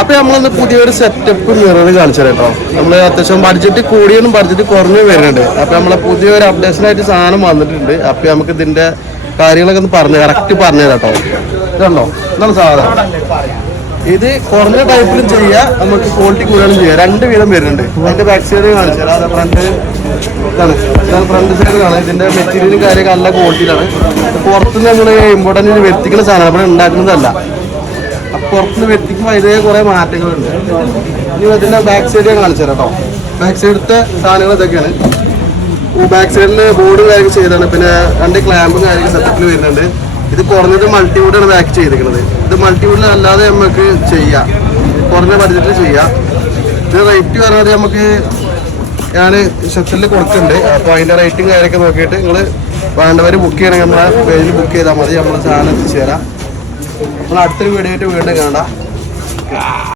അപ്പൊ നമ്മളൊന്ന് പുതിയൊരു സെറ്റപ്പ് മിറർ കാണിച്ചു കേട്ടോ. നമ്മള് അത്യാവശ്യം ബഡ്ജറ്റ് കൂടിയതും ബഡ്ജറ്റ് കുറഞ്ഞും വരുന്നുണ്ട്. അപ്പൊ നമ്മളെ പുതിയൊരു അപ്ഡേഷൻ ആയിട്ട് സാധനം വന്നിട്ടുണ്ട്. അപ്പൊ നമുക്ക് ഇതിന്റെ കാര്യങ്ങളൊക്കെ ഒന്ന് കറക്റ്റ് പറഞ്ഞു തരാം കേട്ടോ. ഇതുണ്ടോ, ഇതാണ് സാധനം. ഇത് കുറഞ്ഞ ടൈപ്പിലും ചെയ്യാം, നമുക്ക് ക്വാളിറ്റി കൂടുതലും ചെയ്യാം. രണ്ട് വീതം വരുന്നുണ്ട്. അതിന്റെ ബാക്ക് സൈഡ് കാണിച്ചു തരാം. അത് ഇതാണ് ഫ്രണ്ട് സൈഡ് കാണാം. ഇതിന്റെ മെറ്റീരിയലും കാര്യമൊക്കെ നല്ല ക്വാളിറ്റിയിലാണ്. പുറത്തുനിന്ന് നമ്മൾ ഇമ്പോർട്ടൻ്റ് വ്യക്തിക്കുന്ന സാധനം നമ്മൾ ഉണ്ടാക്കുന്നതല്ല. പുറത്തുനിന്ന് വ്യക്തിക്കുമ്പോൾ അതിലെ കുറേ മാറ്റങ്ങളുണ്ട്. ഇനി ഇതിന്റെ ബാക്ക് സൈഡ് കാണിച്ചു തരാം കേട്ടോ. ബാക്ക് സൈഡത്തെ സാധനങ്ങൾ ഇതൊക്കെയാണ്. ബാക്ക് സൈഡിൽ ബോർഡും കാര്യമൊക്കെ ചെയ്താണ്. പിന്നെ രണ്ട് ക്ലാമ്പും കാര്യമൊക്കെ സെറ്റപ്പിൽ വരുന്നുണ്ട്. ഇത് കുറഞ്ഞത് മൾട്ടിവുഡാണ് ബാക്ക് ചെയ്തിരിക്കുന്നത്. ഇത് മൾട്ടിവുഡിൽ അല്ലാതെ നമുക്ക് ചെയ്യാം, കുറഞ്ഞ ബഡ്ജറ്റിൽ ചെയ്യാം. ഇത് റേറ്റ് പറയുന്നത് നമുക്ക് ഞാൻ ഷെഫിൽ കൊടുക്കുന്നുണ്ട്. അപ്പോൾ അതിൻ്റെ റേറ്റും കാര്യമൊക്കെ നോക്കിയിട്ട് നിങ്ങൾ വേണ്ടവർ ബുക്ക് ചെയ്യണമെങ്കിൽ നമ്മളെ പേജിൽ ബുക്ക് ചെയ്താൽ മതി. നമ്മൾ സാധനം എത്തിച്ചു തരാം. നമ്മൾ അടുത്തൊരു വീഡിയോ ആയിട്ട് വീണ്ടും കാണാം.